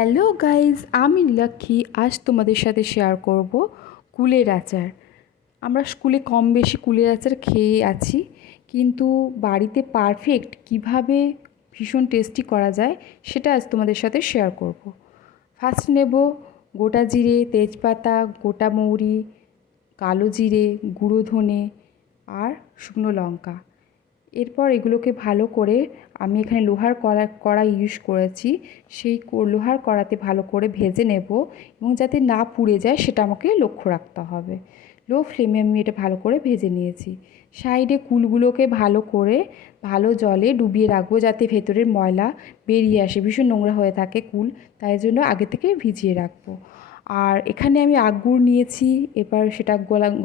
Hello guys, আমি লক্ষ্মী। আজ তোমাদের সাথে শেয়ার করব কুলের আচার। আমরা স্কুলে কম বেশি কুলের আচার খেয়ে আছি, কিন্তু বাড়িতে পারফেক্ট কিভাবে ভীষণ টেস্টি করা যায় সেটা আজ তোমাদের সাথে শেয়ার করব। ফার্স্ট নেব গোটা জিরে, তেজপাতা, গোটা মৌরি, কালো জিরে, গুঁড়ো ধনে আর শুকনো লঙ্কা। এরপর এগুলোকে ভালো করে আমি এখানে লোহার কড়া ইউজ করেছি। সেই লোহার কড়াতে ভালো করে ভেজে নেব এবং যাতে না পুড়ে যায় সেটা আমাকে লক্ষ্য রাখতে হবে। লো ফ্লেমে আমি এটা ভালো করে ভেজে নিয়েছি। সাইডে কুলগুলোকে ভালো করে ভালো জলে ডুবিয়ে রাখবো যাতে ভেতরের ময়লা বেরিয়ে আসে। ভীষণ নোংরা হয়ে থাকে কুল, তাই জন্য আগে থেকে ভিজিয়ে রাখবো। আর এখানে আমি আখ গুড় নিয়েছি, এবার সেটা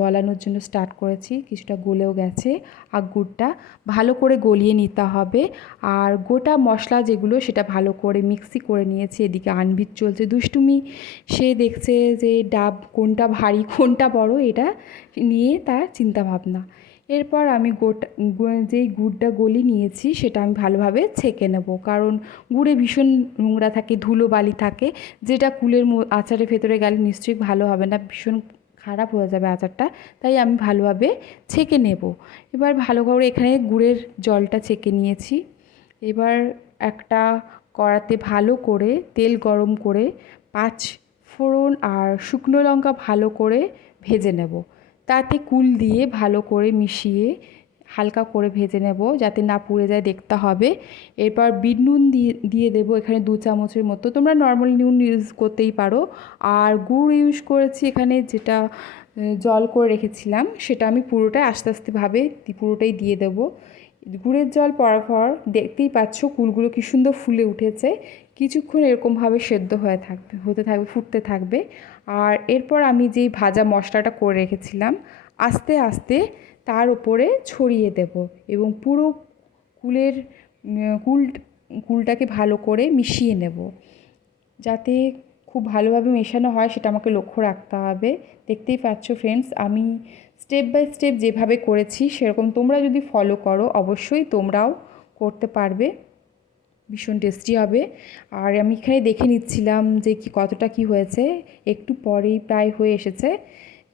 গলানোর জন্য স্টার্ট করেছি। কিছুটা গলেও গেছে আখ গুড়টা, ভালো করে গলিয়ে নিতে হবে। আর গোটা মশলা যেগুলো সেটা ভালো করে মিক্সি করে নিয়েছি। এদিকে আনভির চলছে দুষ্টুমি, সে দেখছে যে ডাব কোনটা ভারী কোনটা বড়, এটা নিয়ে তার চিন্তাভাবনা। এরপর আমি যেই গুড়টা গলি নিয়েছি সেটা আমি ভালোভাবে ছেঁকে নেব, কারণ গুড়ে ভীষণ নোংরা থাকে, ধুলো বালি থাকে, যেটা কুলের আচারের ভেতরে গেলে নিশ্চয়ই ভালো হবে না, ভীষণ খারাপ হয়ে যাবে আচারটা। তাই আমি ভালোভাবে ছেঁকে নেব। এবার ভালো করে এখানে গুড়ের জলটা ছেঁকে নিয়েছি। এবার একটা কড়াতে ভালো করে তেল গরম করে 5 ফোড়ন আর শুকনো লঙ্কা ভালো করে ভেজে নেব। তাতে কুল দিয়ে ভালো করে মিশিয়ে হালকা করে ভেজে নেব যাতে না পুড়ে যায়, দেখতে হবে। এরপর বিট নুন দিয়ে দেবো এখানে 2 চামচের মতো। তোমরা নর্মাল নুন ইউজ করতেই পারো। আর গুড় ইউজ করেছি এখানে, যেটা জল করে রেখেছিলাম সেটা আমি পুরোটাই আস্তে আস্তেভাবে পুরোটাই দিয়ে দেবো। গুড়ের জল পড়ার পর দেখতেই পাচ্ছ কুলগুলো কী সুন্দর ফুলে উঠেছে। কিছুক্ষণ এরকমভাবে সেদ্ধ হতে থাকবে, ফুটতে থাকবে। আর এরপর আমি যেই ভাজা মশলাটা করে রেখেছিলাম আস্তে আস্তে তার উপরে ছড়িয়ে দেব এবং পুরো কুলের কুলটাকে ভালো করে মিশিয়ে নেব। যাতে খুব ভালোভাবে মেশানো হয় সেটা আমাকে লক্ষ্য রাখতে হবে। দেখতেই পাচ্ছ ফ্রেন্ডস, আমি স্টেপ বাই স্টেপ যেভাবে করেছি সেরকম তোমরা যদি ফলো করো অবশ্যই তোমরাও করতে পারবে, ভীষণ টেস্টি হবে। আর আমি এখানে দেখে নিচ্ছিলাম যে কতটা কি হয়েছে, একটু পরেই প্রায় হয়ে এসেছে।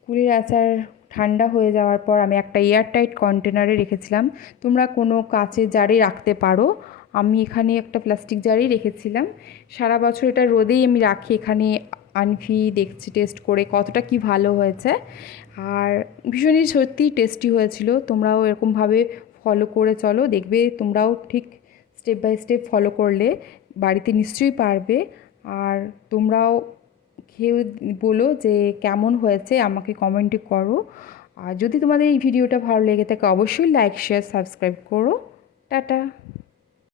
কুলের আচার ঠান্ডা হয়ে যাওয়ার পর আমি একটা এয়ারটাইট কন্টেনারে রেখেছিলাম। তোমরা কোনো কাচের জারে রাখতে পারো, আমি এখানে একটা প্লাস্টিক জারেই রেখেছিলাম। সারা বছর এটা রোদেই আমি রাখি এখানে। আনফি দেখছি টেস্ট করে কতটা কি ভালো হয়েছে, আর ভীষণই সত্যিই টেস্টি হয়েছিল। তোমরাও এরকমভাবে ফলো করে চলো, দেখবে তোমরাও ঠিক স্টেপ বাই স্টেপ ফলো করলে বাড়িতে নিশ্চয়ই পারবে। আর তোমরাও খেয়ে বলো যে কেমন হয়েছে, আমাকে কমেন্টে করো। আর যদি তোমাদের এই ভিডিওটা ভালো লেগে থাকে অবশ্যই লাইক, শেয়ার, সাবস্ক্রাইব করো। টাটা।